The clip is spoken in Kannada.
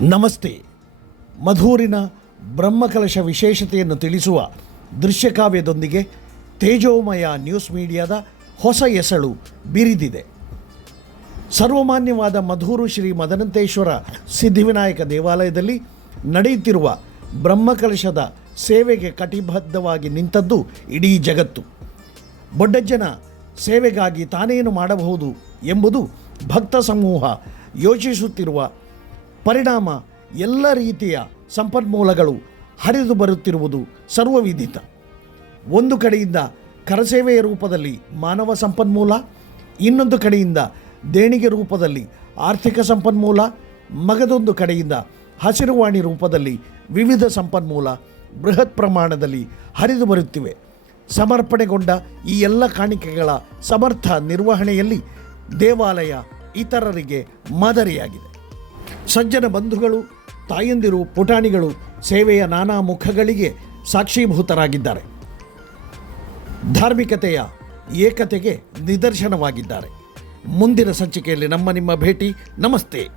ನಮಸ್ತೆ. ಮಧೂರಿನ ಬ್ರಹ್ಮಕಲಶ ವಿಶೇಷತೆಯನ್ನು ತಿಳಿಸುವ ದೃಶ್ಯಕಾವ್ಯದೊಂದಿಗೆ ತೇಜೋಮಯ ನ್ಯೂಸ್ ಮೀಡಿಯಾದ ಹೊಸ ಎಸಳು ಬಿರಿದಿದೆ. ಸರ್ವಮಾನ್ಯವಾದ ಮಧೂರು ಶ್ರೀ ಮದನಂತೇಶ್ವರ ಸಿದ್ಧಿವಿನಾಯಕ ದೇವಾಲಯದಲ್ಲಿ ನಡೆಯುತ್ತಿರುವ ಬ್ರಹ್ಮಕಲಶದ ಸೇವೆಗೆ ಕಟಿಬದ್ಧವಾಗಿ ನಿಂತದ್ದು ಇಡೀ ಜಗತ್ತು. ಬೊಡ್ಡಜ್ಜನ ಸೇವೆಗಾಗಿ ತಾನೇನು ಮಾಡಬಹುದು ಎಂಬುದು ಭಕ್ತ ಸಮೂಹ ಯೋಚಿಸುತ್ತಿರುವ ಪರಿಣಾಮ ಎಲ್ಲ ರೀತಿಯ ಸಂಪನ್ಮೂಲಗಳು ಹರಿದು ಬರುತ್ತಿರುವುದು ಸರ್ವವಿದಿತ. ಒಂದು ಕಡೆಯಿಂದ ಕರಸೇವೆಯ ರೂಪದಲ್ಲಿ ಮಾನವ ಸಂಪನ್ಮೂಲ, ಇನ್ನೊಂದು ಕಡೆಯಿಂದ ದೇಣಿಗೆ ರೂಪದಲ್ಲಿ ಆರ್ಥಿಕ ಸಂಪನ್ಮೂಲ, ಮಗದೊಂದು ಕಡೆಯಿಂದ ಹಸಿರುವಾಣಿ ರೂಪದಲ್ಲಿ ವಿವಿಧ ಸಂಪನ್ಮೂಲ ಬೃಹತ್ ಪ್ರಮಾಣದಲ್ಲಿ ಹರಿದು ಬರುತ್ತಿವೆ. ಸಮರ್ಪಣೆಗೊಂಡ ಈ ಎಲ್ಲ ಕಾಣಿಕೆಗಳ ಸಮರ್ಥ ನಿರ್ವಹಣೆಯಲ್ಲಿ ದೇವಾಲಯ ಇತರರಿಗೆ ಮಾದರಿಯಾಗಿದೆ. ಸಜ್ಜನ ಬಂಧುಗಳು, ತಾಯಂದಿರು, ಪುಟಾಣಿಗಳು ಸೇವೆಯ ನಾನಾ ಮುಖಗಳಿಗೆ ಸಾಕ್ಷೀಭೂತರಾಗಿದ್ದಾರೆ. ಧಾರ್ಮಿಕತೆಯ ಏಕತೆಗೆ ನಿದರ್ಶನವಾಗಿದ್ದಾರೆ. ಮುಂದಿನ ಸಂಚಿಕೆಯಲ್ಲಿ ನಮ್ಮ ನಿಮ್ಮ ಭೇಟಿ. ನಮಸ್ತೆ.